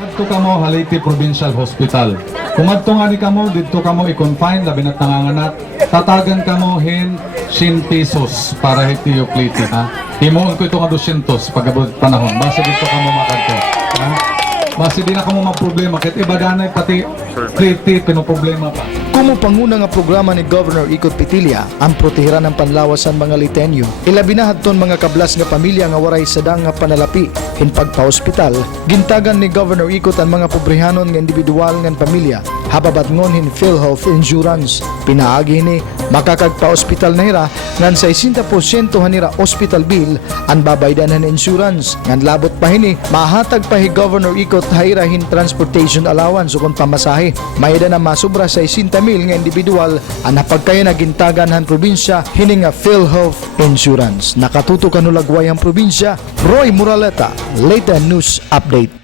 Adto kamo Haliti Provincial Hospital. Kung adto nga ni kamo didto kamo i-confine labi na nanganganak, tatagan kamo hin 100 pesos para hitiyo pliti ha. Himuon ko ito nga 200 pagabot panahon. Basta dito kamo makadto. Ha? Basta di na kamo maproblema kahit iba danay pati pliti pinoproblema pa. Kumo panguna nga programa ni Governor ICOT Petilia ang protehiran ng panlawasan mga litenyo. Ilabi na hadton mga kablas nga pamilya nga waray sadang nga panalapi hin pagpa-hospital. Gintagan ni Governor ICOT ang mga pobrihanon nga individual nga pamilya hababatngon hin Philhealth insurance. Pinaagi ni makakagpa-hospital na hira ngan sa 60% hanira hospital bill ang babaydan ng insurance. Ngan labot pa hini mahatag pa hi Governor ICOT hayra hin transportation allowance o kung pamasahe. Mayda na masubra sa 60,000 nga individual ang napagkaya na gintagan han probinsya hini nga Philhealth insurance. Nakatuto kanulagway ang probinsya. Roy Moraleta, Late News Update.